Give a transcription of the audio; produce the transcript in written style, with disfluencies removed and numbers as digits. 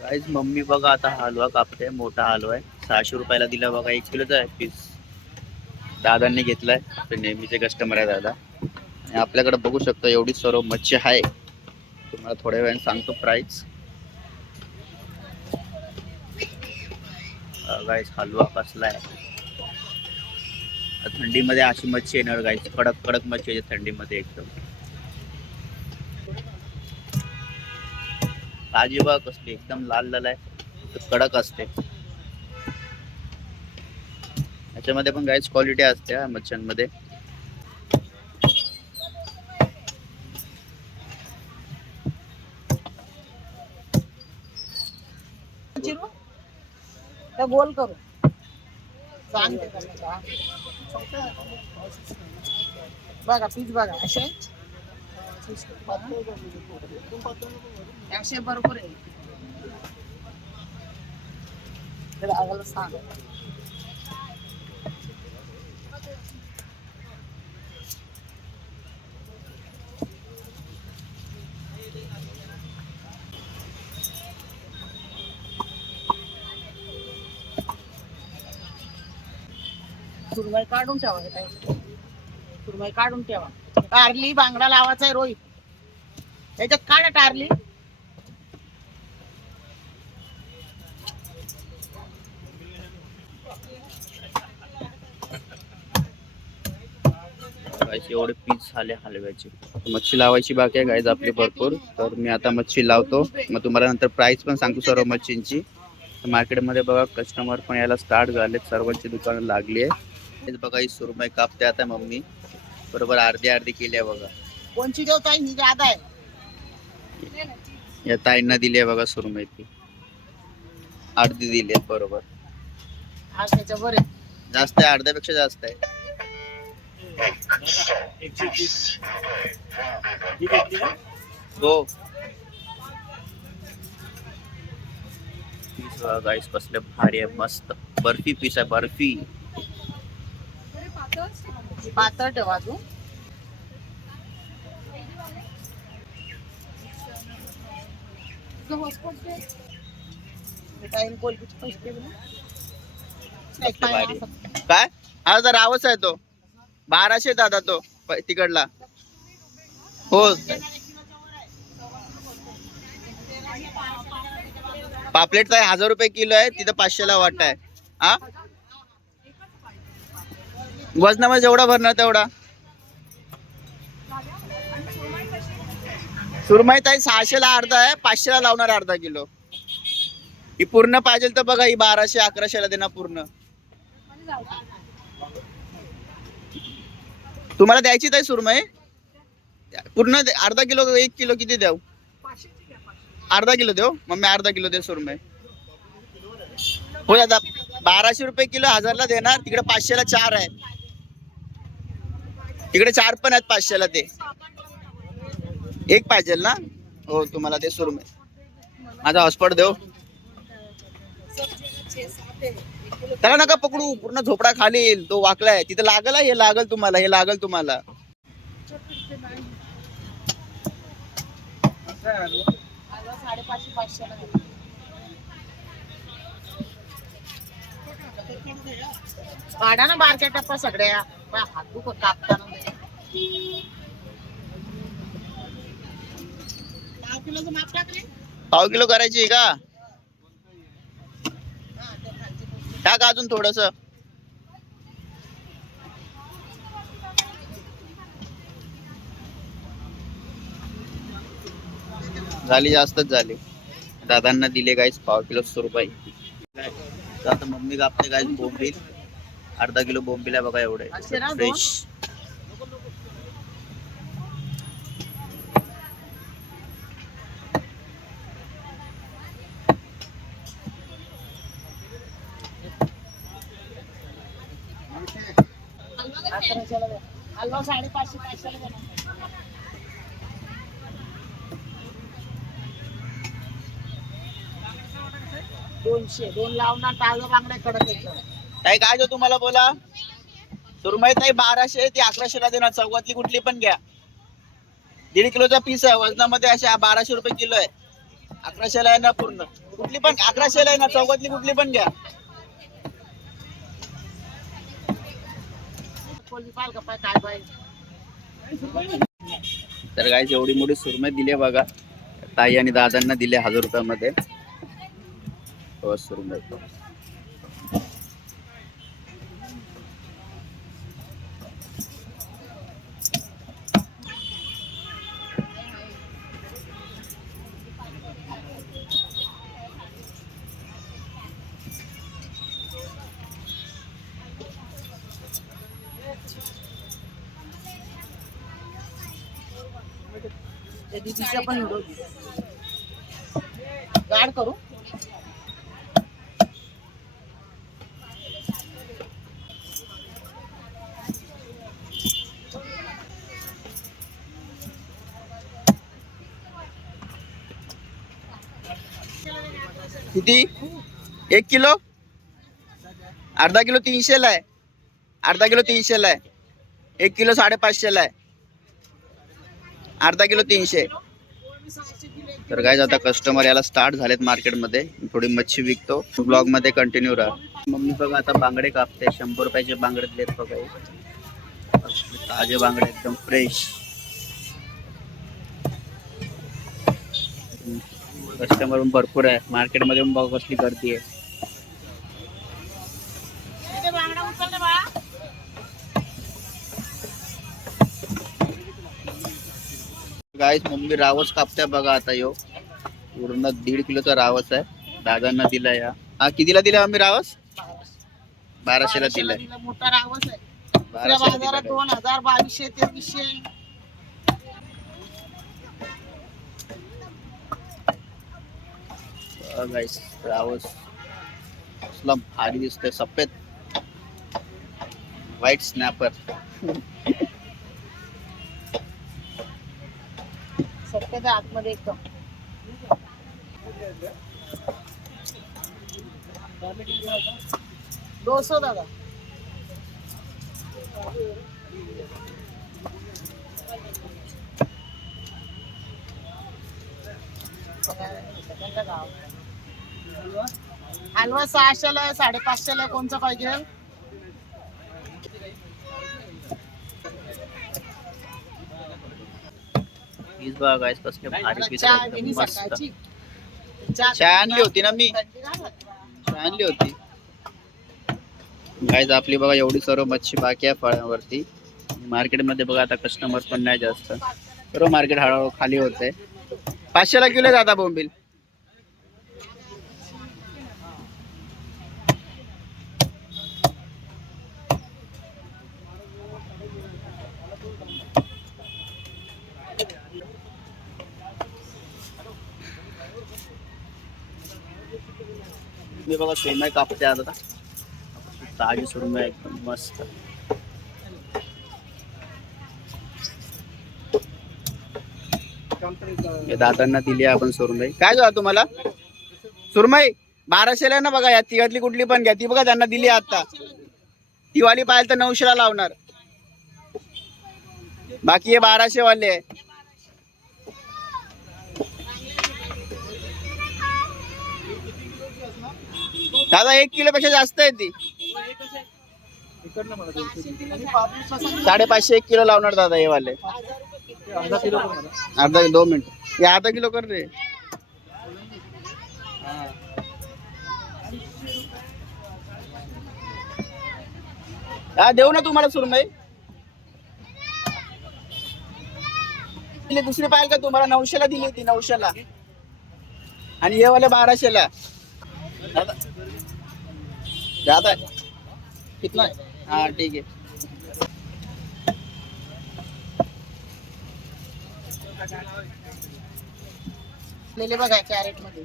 Guys mummy बघा आता हलवा कापते, मोठा हलवा आहे. 600 रुपयाला दिला बघा, 1 किलोचा आहे पीस. दादांनी घेतलाय, ते नेहमीचे कस्टमर आहे दादा. आणि आपल्याकडे बघू शकतो एवढी सर्व मच्छी आहे. तुम्हाला थोड्या वेळाने सांगतो प्राइस. गाईज हलवा कसला आहे. थंडीमध्ये अशी मच्छी येणार गाईज, कडक कडक मच्छी आहे थंडीमध्ये एकदम. ताजी बघ कसली एकदम लाल लाल आहे, कडक असते. याच्यामध्ये पण गाईज क्वालिटी असते मच्छ्यांमध्ये. गोल करू बघा पीस बघा असे 100 बरोबर आहे. सांग सुरमई काढून ठेवा, सुरमई काढून ठेवा. टारली बांगडा लावायचा आहे रोहित, त्याच्यात काढा टारली. एवढे पीस झाले हलव्याचे. मच्छी लावायची बाकी आहे गाईज आपली भरपूर. तर मी आता मच्छी लावतो, मग तुम्हाला नंतर प्राइस पण सांगतो सर्व मच्छींची. मार्केटमध्ये बघा कस्टमर पण यायला स्टार्ट झाले, सर्वांची दुकानं लागली आहे. बघा ही सुरमई कापते आता मम्मी, बरोबर अर्धी अर्धी केली आहे बघा. कोणची देव ताई ही जादा आहे. या ताईंना दिली आहे बघा सुरमई, ती अर्धी दिली आहे बरोबर. आज त्याच्या वर जास्त आहे, अर्ध्यापेक्षा जास्त आहे. हो पीस गाईस कसले भारी आहे, मस्त बर्फी पीस आहे, बर्फी. पातळ ठेवा तू. काय हा जर रावच आहे तो 1200 दादा तो तिकडला. हो पापलेट आहे 1000 रुपये किलो आहे, तिथं 500 ला वाटा आहे. हा वजनामध्ये जेवढा भरणार तेवढा. सुरमई ताई 600 ला अर्धा आहे, 500 ला लावणार अर्धा किलो. ही पूर्ण पाहिजे तर बघा ही 1200-1100 ला देणार पूर्ण. तुम्हाला द्यायची ताई सुरमई पूर्ण अर्धा किलो, 1 किलो किती देऊ? अर्धा किलो देऊ मग मी, अर्धा किलो दे सुरमई. हो दादा 1200 रुपये किलो 1000 ला देणार. तिकडे 500 ला 4 आहे, तिकडे 4 पण आहेत 500 ला. ते एक पाहिजे ना. हो तुम्हाला ते सुरमई. माझा हॉटस्पॉट देऊ, त्याला नका पकडू, पूर्ण झोपडा खाली येईल, तो वाकलाय तिथं. लागल हे लागल तुम्हाला, हे लागल तुम्हाला. काढा ना बारक्या टप्पा सगळ्या. हात दुख कापताना. पाव किलो करायची का? टाक अजून थोडस. झाली, जास्तच झाली. दादांना दिले गाईस पाव किलो सुरमई. आता मम्मी कापते गाईस बोंबील, अर्धा किलो बोंबील आहे बघा एवढे फ्रेश. हलवा 550 ला. 200 2 लावणार. ताजा बांगडा कडक येतो. ताई काय जो तुम्हाला बोला, सुरमई ताई 1200, ती 1100 ला देणार. चौकातली कुठली पण घ्या. 1.5 किलोचा पीस आहे, वजनामध्ये अशा 1200 रुपये किलो आहे. 1100 ला आहे ना पूर्ण. कुठली पण 1100 आहे ना, चौकातली कुठली पण घ्या. तर काय एवढी मोठी सुरमई दिली बघा, ताई आणि दादांना दिले 1000 रुपयामध्ये. हो सुरमई. दीदीचा पण व्हिडिओ गाड करू. किती? 1 किलो? अर्धा किलो 300 ला आहे. अर्धा किलो 300 ला आहे. 1 किलो 550 ला आहे. अर्धा किलो 300. तर काय आता कस्टमर याला स्टार्ट झालेत मार्केटमध्ये. थोडी मच्छी विकतो. ब्लॉग मध्ये कंटिन्यू राहा. मम्मी बघा आता बांगडे कापते. 100 रुपयाचे बांगडे दिलेत बघा. ताजे बांगडे एकदम फ्रेश. कस्टमर भरपूर आहे मार्केटमध्ये. बघा कसली गर्दी आहे. गाईस मम्मी रावस कापते बघा आता. यो पूर्ण 1.5 किलोचा रावस आहे. दादांना दिला या. हा कितीला दिला मम्मी रावस? 1200 ला दिलाय. मोठा रावस आहे. बाजारात 2000, 2200, 2300. गाईस रावस असला भारी दिसतोय. सफेद व्हाईट स्नॅपर. सफेद आतमध्ये एकदम. दोसो दादा. हलवा 600 ला आहे, 550 ला आहे. कोणचा पाहिजे? पीस बघा गाईस कसले भारी पीस चहा आहेत. घेणी मस्त. सकाळची. चहा आणली होती ना मी. चहा आणली होती. गाईस आपली बघा एवढी सर्व मच्छी बाकी आहे फळावरती. मार्केटमध्ये बघा आता कस्टमर पण नाही जास्त. सर्व मार्केट हळूहळू खाली होते. 500 ला किलो जाता बोंबील. मी बघा सुरमई कापते आता. ताजी सुरमई एकदम मस्त. दादांना दिली आपण सुरमई. काय झालं तुम्हाला? सुरमई 1200 ला ना बघा. या तिघातली कुठली पण घ्या. ती बघा त्यांना दिली आता. ती वाली पाहिजे तर 900 ला लावणार. बाकी हे 1200 वाले आहे. दादा 1 किलो पेक्षा जास्त आहे ती. 550 1 किलो लावणार दादा हे वाले. अर्धा 2 मिनिट. या अर्धा किलो कर रे. हा देऊ ना तुम्हाला सुरमई. दुसरी पाहिजे का तुम्हाला? 900 ला दिली होती. 900 ला. आणि हे वाले 1200 ला. ज्यादा कितना? हाँ ठीक है. लेले बघा कॅरेट मध्ये.